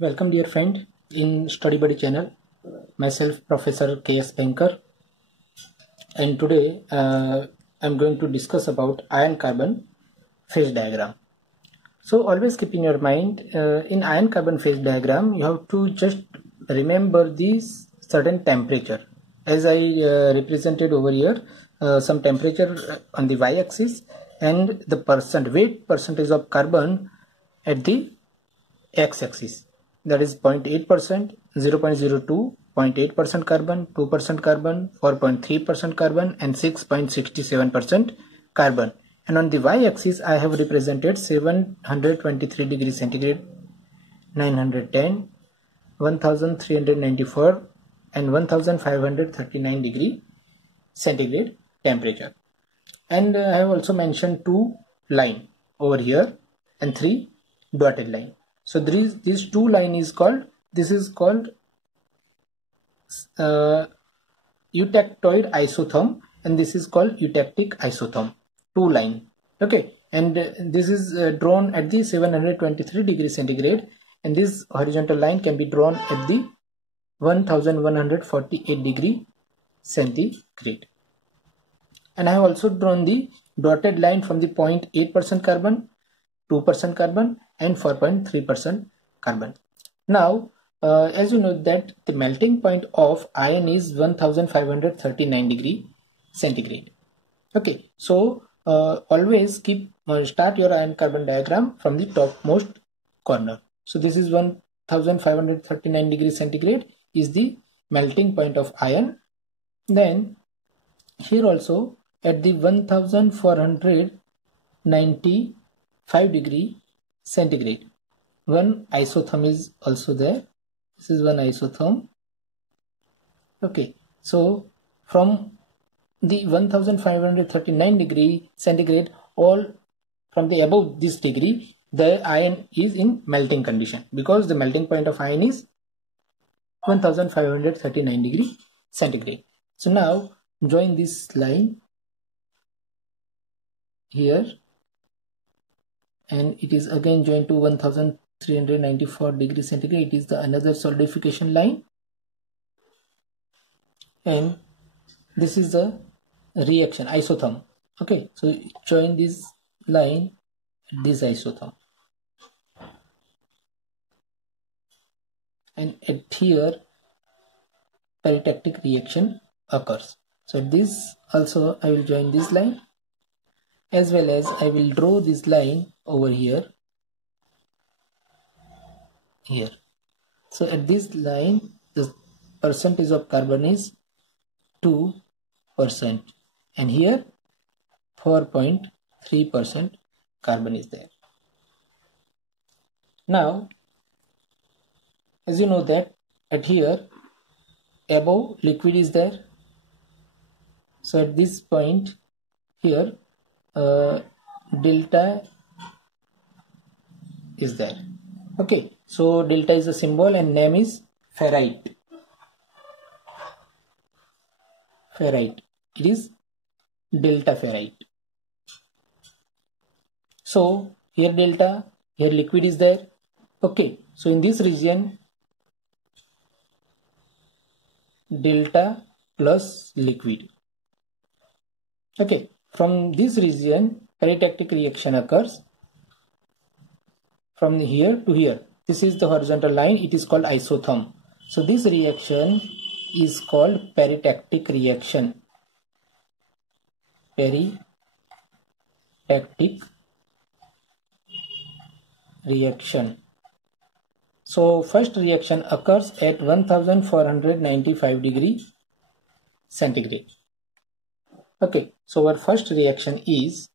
Welcome dear friend in Study Buddy channel. Myself Professor K.S. Banker, and today I'm going to discuss about iron carbon phase diagram. So always keep in your mind in iron carbon phase diagram you have to just remember these certain temperature as I represented over here, some temperature on the y-axis and the weight percentage of carbon at the x-axis, that is 0.8%, 0.02, 0.8% carbon, 2% carbon, 4.3% carbon and 6.67% carbon. And on the y-axis I have represented 723 degrees centigrade, 910, 1394 and 1539 degree centigrade temperature. And I have also mentioned 2 line over here and 3 dotted line. So these 2 line is called, this is called eutectoid isotherm and this is called eutectic isotherm, 2 line. Okay, and this is drawn at the 723 degrees centigrade and this horizontal line can be drawn at the 1148 degree centigrade. And I have also drawn the dotted line from the 0.8% carbon, 2% carbon and 4.3% carbon. Now as you know that the melting point of iron is 1539 degree centigrade. Okay, so always keep start your iron carbon diagram from the topmost corner. So this is 1539 degrees centigrade is the melting point of iron. Then here also at the 1495 degree centigrade, one isotherm is also there. This is one isotherm. Okay, so from the 1539 degree centigrade, all from the above this degree, the iron is in melting condition because the melting point of iron is 1539 degree centigrade. So now join this line here and it is again joined to 1394 degrees centigrade. It is the another solidification line and this is the reaction isotherm. Okay, so join this line, this isotherm, and at here peritactic reaction occurs. So this also I will join this line as well as I will draw this line over here. So at this line the percentage of carbon is 2% and here 4.3% carbon is there. Now as you know that at here above liquid is there, so at this point here delta is there. Okay, so delta is a symbol and name is ferrite. It is delta ferrite. So here delta, here liquid is there. Okay, so in this region delta plus liquid. Okay, from this region peritactic reaction occurs from here to here. This is the horizontal line, it is called isotherm. So this reaction is called peritactic reaction. Peritactic reaction. So first reaction occurs at 1495 degree centigrade. Okay, so our first reaction is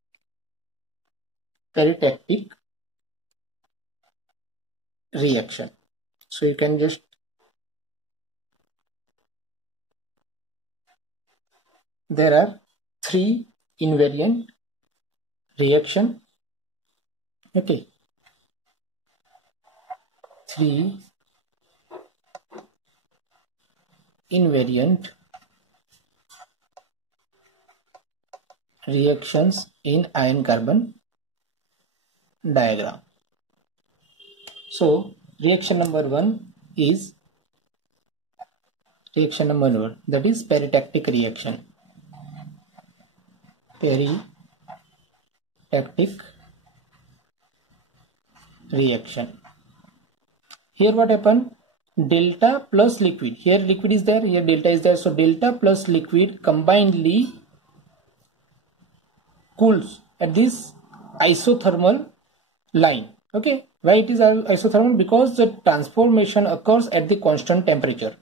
peritactic reaction. So you can just there are 3 invariant reaction. Okay, 3 invariant reactions in iron carbon diagram. So reaction number 1 is reaction number 1, that is peritactic reaction. Peritactic reaction. Here what happened? Delta plus liquid. Here liquid is there, here delta is there. So delta plus liquid combinedly cools at this isothermal line. Okay, why it is isothermal? Because the transformation occurs at the constant temperature,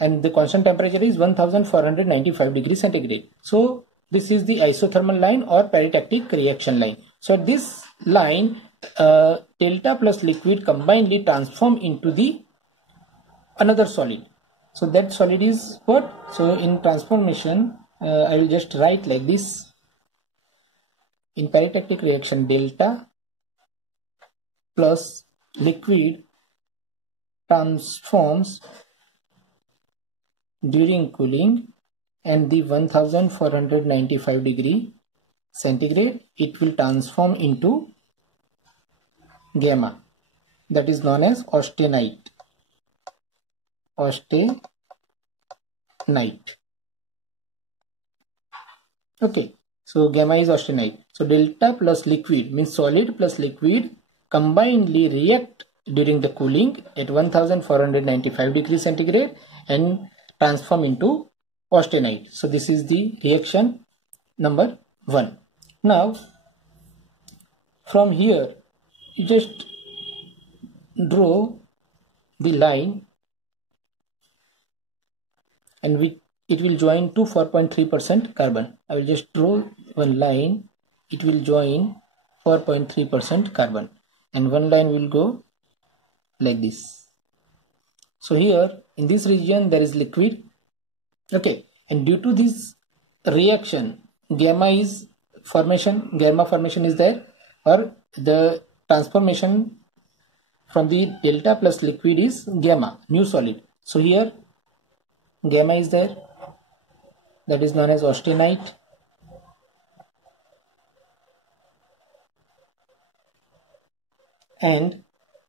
and the constant temperature is 1495 degrees centigrade. So this is the isothermal line or peritactic reaction line. So at this line, delta plus liquid combinedly transform into the another solid. So that solid is what? So in transformation, I will just write like this. In peritactic reaction, delta plus liquid transforms during cooling, and the 1495 degree centigrade, it will transform into gamma, that is known as austenite. Okay, so gamma is austenite. So delta plus liquid means solid plus liquid combinedly react during the cooling at 1495 degrees centigrade and transform into austenite. So this is the reaction number 1. Now from here you just draw the line, and it will join to 4.3% carbon. I will just draw one line. It will join 4.3% carbon, and one line will go like this. So here in this region there is liquid. Okay, and due to this reaction, gamma formation is there, or the transformation from the delta plus liquid is gamma, new solid. So here gamma is there, that is known as austenite. And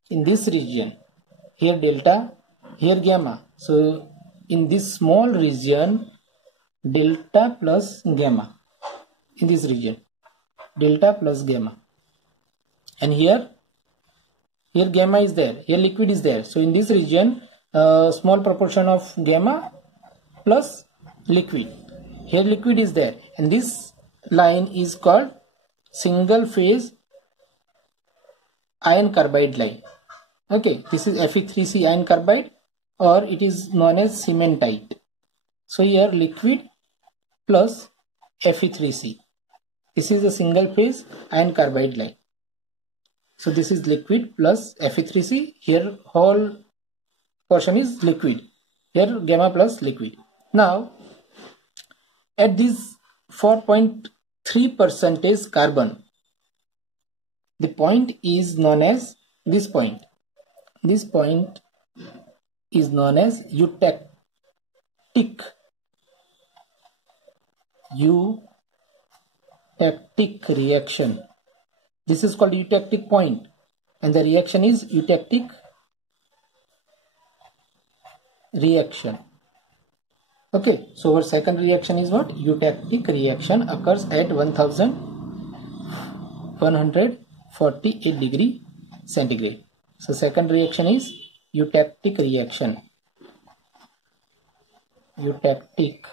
in this region, here delta, here gamma. So in this small region, delta plus gamma. In this region, delta plus gamma. And here gamma is there, here liquid is there. So in this region, small proportion of gamma plus liquid. Here liquid is there, and this line is called single phase iron carbide line. Okay, this is Fe3C iron carbide, or it is known as cementite. So here liquid plus Fe3C. This is a single phase iron carbide line. So this is liquid plus Fe3C. Here whole portion is liquid. Here gamma plus liquid. Now at this 4.3% carbon, the point is known as this point. This point is known as eutectic reaction. This is called eutectic point, and the reaction is eutectic reaction. Okay, so our second reaction is what? Eutectic reaction occurs at 1148 degree centigrade. So second reaction is eutectic reaction. Eutectic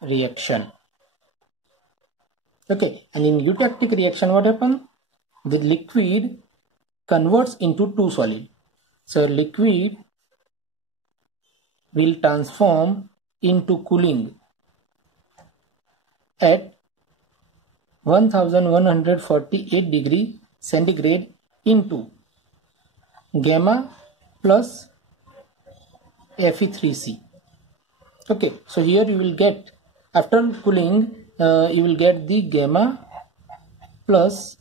reaction. Okay, and in eutectic reaction what happens? The liquid converts into two solid. So liquid will transform into cooling at 1148 degree centigrade into gamma plus Fe3C. Okay, so here you will get, after cooling, you will get the gamma plus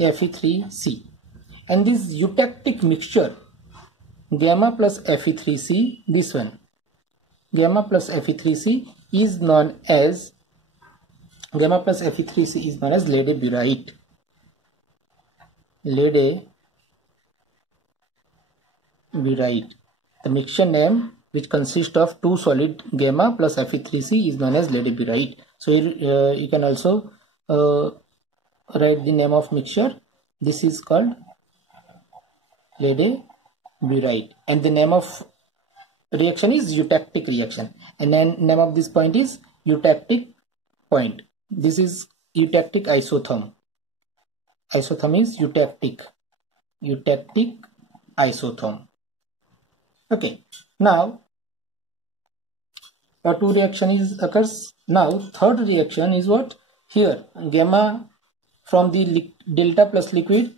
Fe3C, and this eutectic mixture, gamma plus Fe3C, this one, gamma plus Fe3C is known as lead burite. lead birite. The mixture name, which consists of two solid gamma plus Fe3C, is known as lead birite. So here you can also write the name of mixture. This is called lead birite, and the name of reaction is eutectic reaction, and then name of this point is eutectic point. This is eutectic isotherm. Isotherm is eutectic isotherm. Okay, now two reaction is occurs. Now third reaction is what? Here gamma from the delta plus liquid.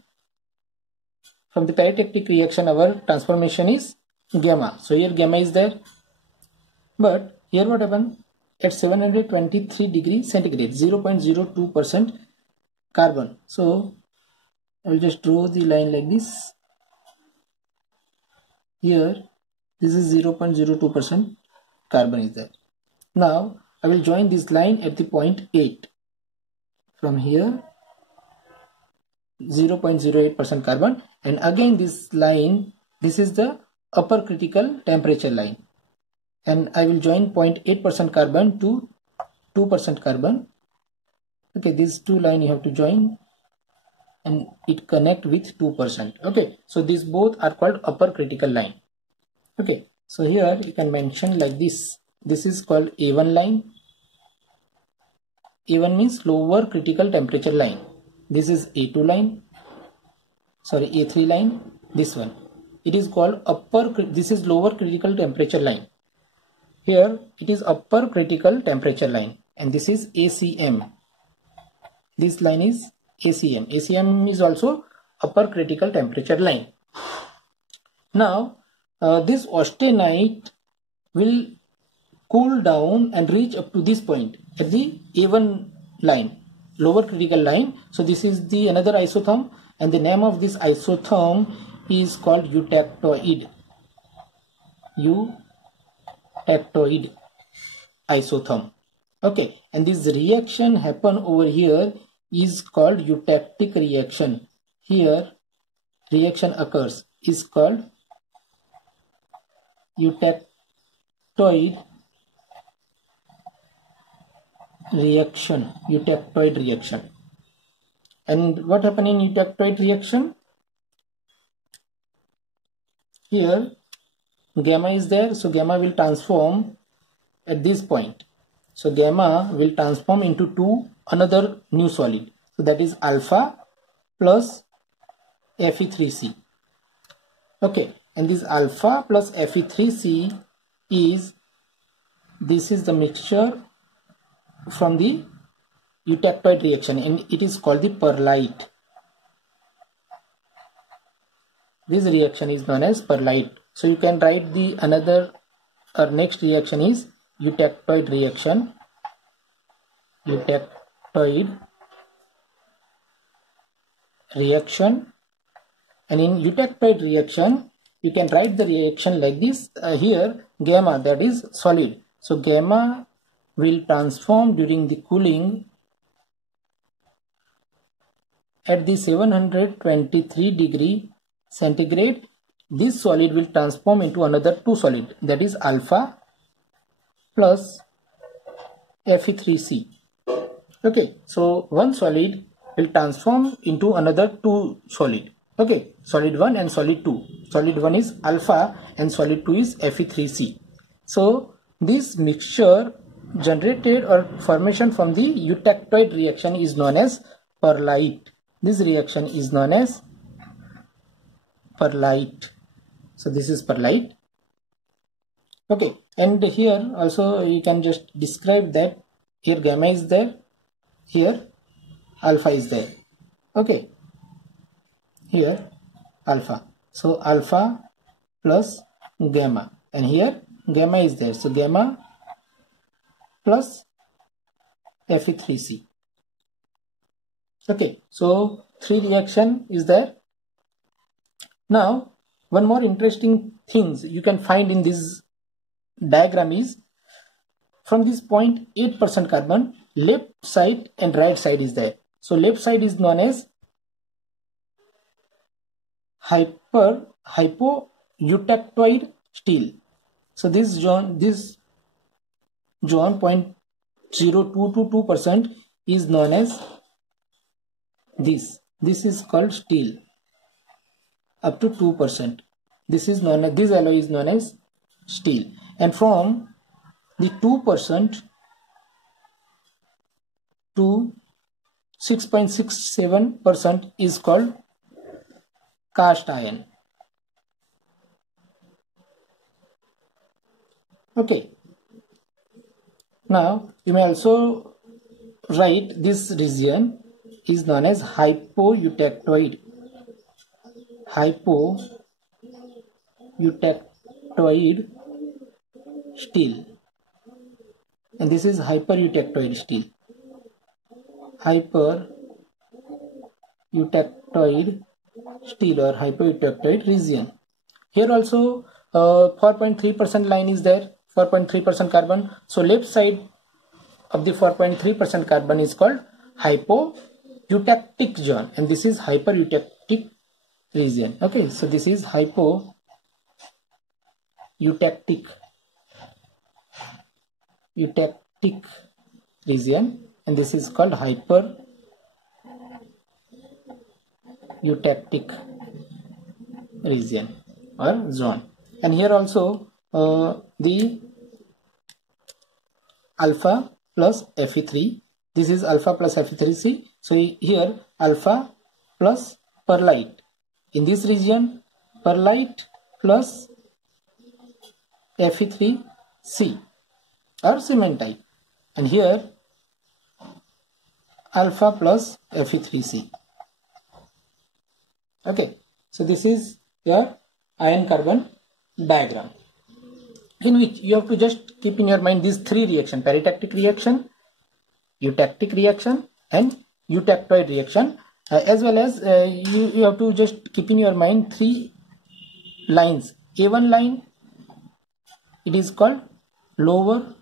From the peritectic reaction, our transformation is gamma. So here gamma is there, but here what happened? At 723 degrees centigrade, 0.02% carbon. So I will just draw the line like this. Here this is 0.02% carbon is there. Now I will join this line at the point 8. From here 0.08% carbon, and again this line, this is the upper critical temperature line, and I will join 0.8% carbon to 2% carbon. Okay, these two lines you have to join and it connect with 2%. Okay, so these both are called upper critical line. Okay, so here you can mention like this. This is called A1 line. A1 means lower critical temperature line. This is A2 line, sorry, A3 line. This one, it is called upper, this is lower critical temperature line. Here it is upper critical temperature line, and this is ACM. This line is ACM. ACM is also upper critical temperature line. Now this austenite will cool down and reach up to this point at the A1 line, lower critical line. So this is the another isotherm, and the name of this isotherm is called eutectoid. Eutectoid isotherm. Okay, and this reaction happen over here is called eutectic reaction. Here reaction occurs is called eutectoid reaction. Eutectoid reaction. And what happened in eutectoid reaction? Here gamma is there, so gamma will transform at this point. So gamma will transform into another new solid. So that is alpha plus Fe3C. Okay, and this alpha plus Fe3C is, this is the mixture from the eutectoid reaction, and it is called the perlite. This reaction is known as perlite. So you can write the another or next reaction is eutectoid reaction. Eutectoid reaction, and in eutectoid reaction you can write the reaction like this. Here gamma, that is solid, so gamma will transform during the cooling at the 723 degree centigrade. This solid will transform into another two solid, that is alpha plus Fe3C. Okay, so one solid will transform into another two solid. Okay, solid 1 and solid 2. Solid 1 is alpha and solid 2 is Fe3C. So this mixture generated or formation from the eutectoid reaction is known as perlite. This reaction is known as perlite. So this is perlite. Okay, and here also you can just describe that here gamma is there, here alpha is there. Okay, here alpha, so alpha plus gamma, and here gamma is there, so gamma plus Fe3C. Okay, so three reaction is there. Now one more interesting things you can find in this diagram is, from this 0.8% carbon, left side and right side is there. So left side is known as hypoeutectoid steel. So this zone 0.0222% is known as this. This is called steel. Up to 2%. This alloy is known as steel. And from the 2% to 6.67% is called cast iron. Okay. Now you may also write this region is known as hypoeutectoid. Hypoeutectoid steel. And this is hypereutectoid steel. Hypereutectoid steel or hypoeutectoid region. Here also 4.3% line is there, 4.3% carbon. So left side of the 4.3% carbon is called hypoeutectic zone, and this is hypereutectic region. Okay, so this is hypoeutectic region, and this is called hypereutectic region or zone. And here also the alpha plus Fe3. This is alpha plus Fe3C. So here alpha plus perlite. In this region, perlite plus Fe3C or cementite. And here alpha plus Fe3C. Okay, so this is your iron carbon diagram, in which you have to just keep in your mind these three reactions: peritectic reaction, eutectic reaction, and eutectoid reaction, as well as you have to just keep in your mind three lines. A1 line, it is called lower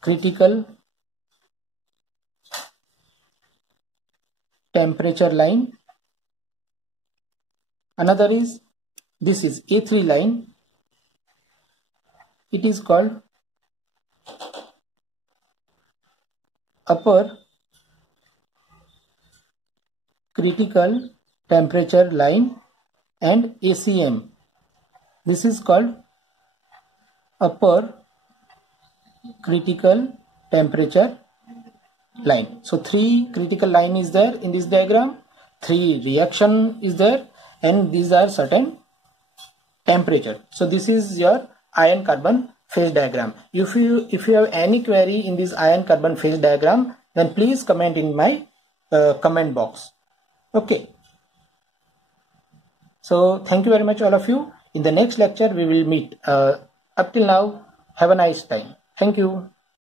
critical temperature line. Another is, this is A3 line, it is called upper critical temperature line, and ACM, this is called upper critical temperature line. So three critical line is there in this diagram, three reaction is there, and these are certain temperature. So this is your iron carbon phase diagram. If you have any query in this iron carbon phase diagram, then please comment in my comment box. Okay, so thank you very much all of you. In the next lecture we will meet. Up till now, have a nice time. Thank you.